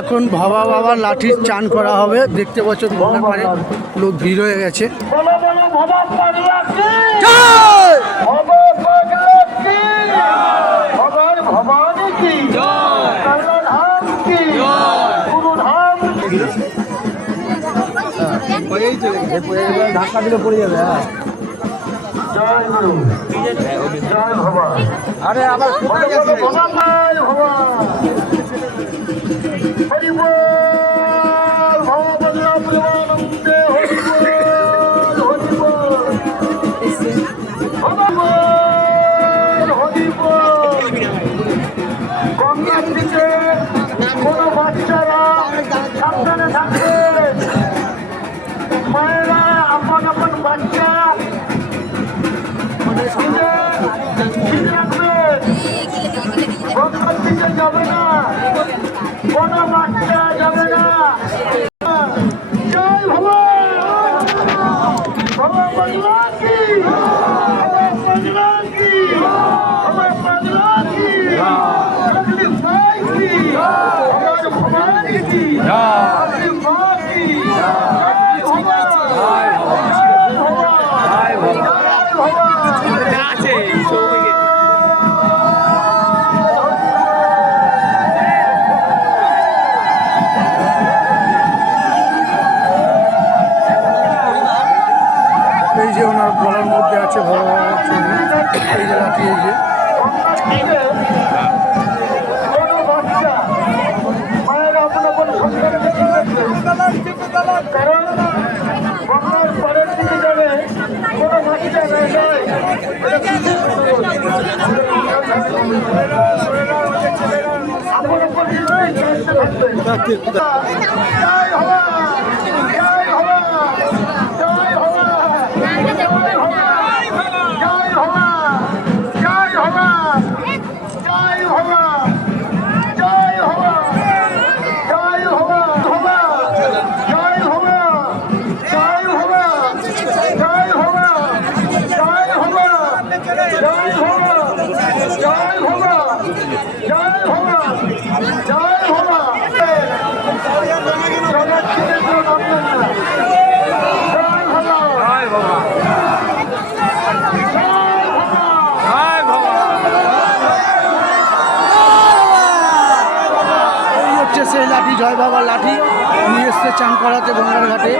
এখন ভবা বাবার লাঠির চান করা হবে। দেখতে পাচ্ছ গঙ্গা পাড়ে লোক ভিড় হয়ে গেছে। ধাক্কা দিলে পড়ে যাবে। আরে আবার গঙ্গার দিকে কোনো বাচ্চারা সাবধানে থাকবে। মায়েরা আপন আপন বাচ্চা রাখবে। গঙ্গার দিকে যাবে না, কোনো বাচ্চা যাবে না। জয় ভগবান, ভগবান কি, ভগবান কি, ভগবান কি, ভগবান কি, এই যে ওনার গলার মধ্যে আছে ভগবান ছবি। এই যে লাঠি, এই যে কারণ গঙ্গার পরের দিকে যাবে কোনো বাচ্চা আপন আপন থাকবে। সেই লাঠি জয় বাবার লাঠি নিয়ে এসছে চান করাতে গঙ্গার ঘাটে।